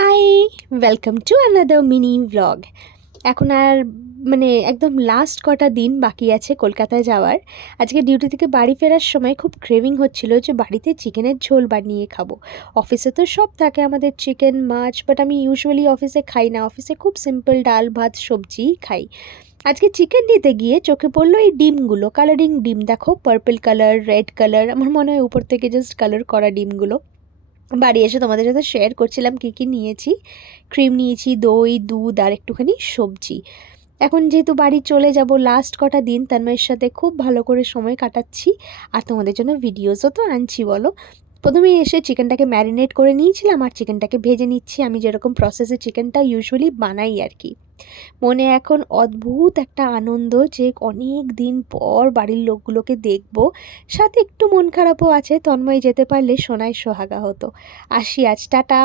High, welcome to another mini vlog. এখন আর একদম লাস্ট কটা দিন বাকি আছে কলকাতায় যাওয়ার। আজকে ডিউটি থেকে বাড়ি ফেরার সময় খুব ক্রেভিং হচ্ছিল যে বাড়িতে চিকেনের ঝোল বানিয়ে খাবো। অফিসে তো সব থাকে আমাদের, চিকেন, মাছ, বাট আমি ইউজুয়ালি অফিসে খাই না। অফিসে খুব সিম্পল ডাল ভাত সবজি খাই। আজকে চিকেন নিতে গিয়ে চোখে পড়লো এই ডিমগুলো, কালারিং ডিম। দেখো, পার্পল কালার, রেড কালার, আমার মনে হয় উপর থেকে জাস্ট কালার করা ডিমগুলো। বাড়ি এসে তোমাদের সাথে শেয়ার করছিলাম কী কী নিয়েছি। ক্রিম নিয়েছি, দই, দুধ আর একটুখানি সবজি। এখন যেহেতু বাড়ি চলে যাব, লাস্ট কটা দিন তন্ময়ের সাথে খুব ভালো করে সময় কাটাচ্ছি, আর তোমাদের জন্য ভিডিওসও তো আনছি বলো। প্রথমেই এসে চিকেনটাকে ম্যারিনেট করে নিয়েছিলাম আর চিকেনটাকে ভেজে নিচ্ছি, আমি যেরকম প্রসেসে চিকেনটা ইউজুয়ালি বানাই আর কি। মনে এখন অদ্ভুত একটা আনন্দ যে অনেক দিন পর বাড়ির লোকগুলোকে দেখব। সাথে একটু মন খারাপও আছে, তন্ময় যেতে পারলে সোনায় সোহাগা হতো। আসি আজ, টাটা।